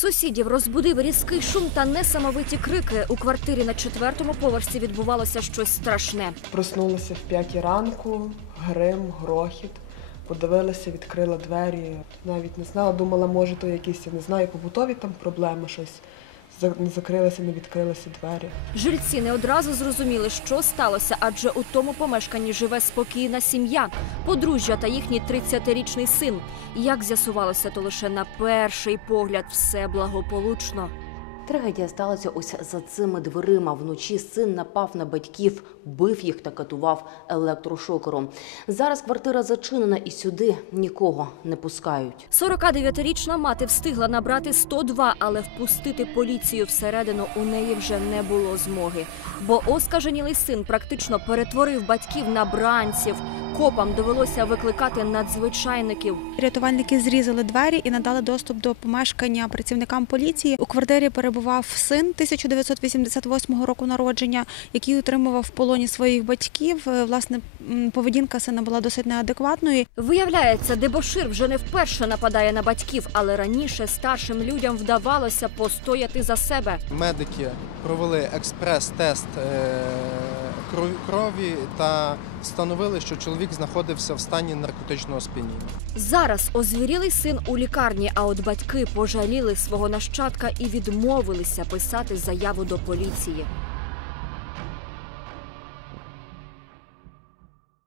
Сусідів розбудив різкий шум та несамовиті крики. У квартирі на четвертому поверсі відбувалося щось страшне. Проснулася в п'ятій ранку, грим, грохіт. Подивилася, відкрила двері. Навіть не знала, думала, може, то якісь, я не знаю, побутові там проблеми, щось. Не закрилися, не відкрилися двері. Жильці не одразу зрозуміли, що сталося, адже у тому помешканні живе спокійна сім'я, подружжя та їхній 30-річний син. Як з'ясувалося, то лише на перший погляд все благополучно. Трагедія сталася ось за цими дверима. Вночі син напав на батьків, бив їх та катував електрошокером. Зараз квартира зачинена і сюди нікого не пускають. 49-річна мати встигла набрати 102, але впустити поліцію всередину у неї вже не було змоги. Бо оскаженілий син практично перетворив батьків на бранців. Копам довелося викликати надзвичайників. Рятувальники зрізали двері і надали доступ до помешкання працівникам поліції. У квартирі перебував син 1988 року народження, який утримував в полоні своїх батьків. Е, Власне, поведінка сина була досить неадекватною. Виявляється, дебошир вже не вперше нападає на батьків, але раніше старшим людям вдавалося постояти за себе. Медики провели експрес-тест е, крові та встановили, що чоловік знаходився в стані наркотичного сп'яніння. Зараз озвірілий син у лікарні, а от батьки пожаліли свого нащадка і відмовилися писати заяву до поліції.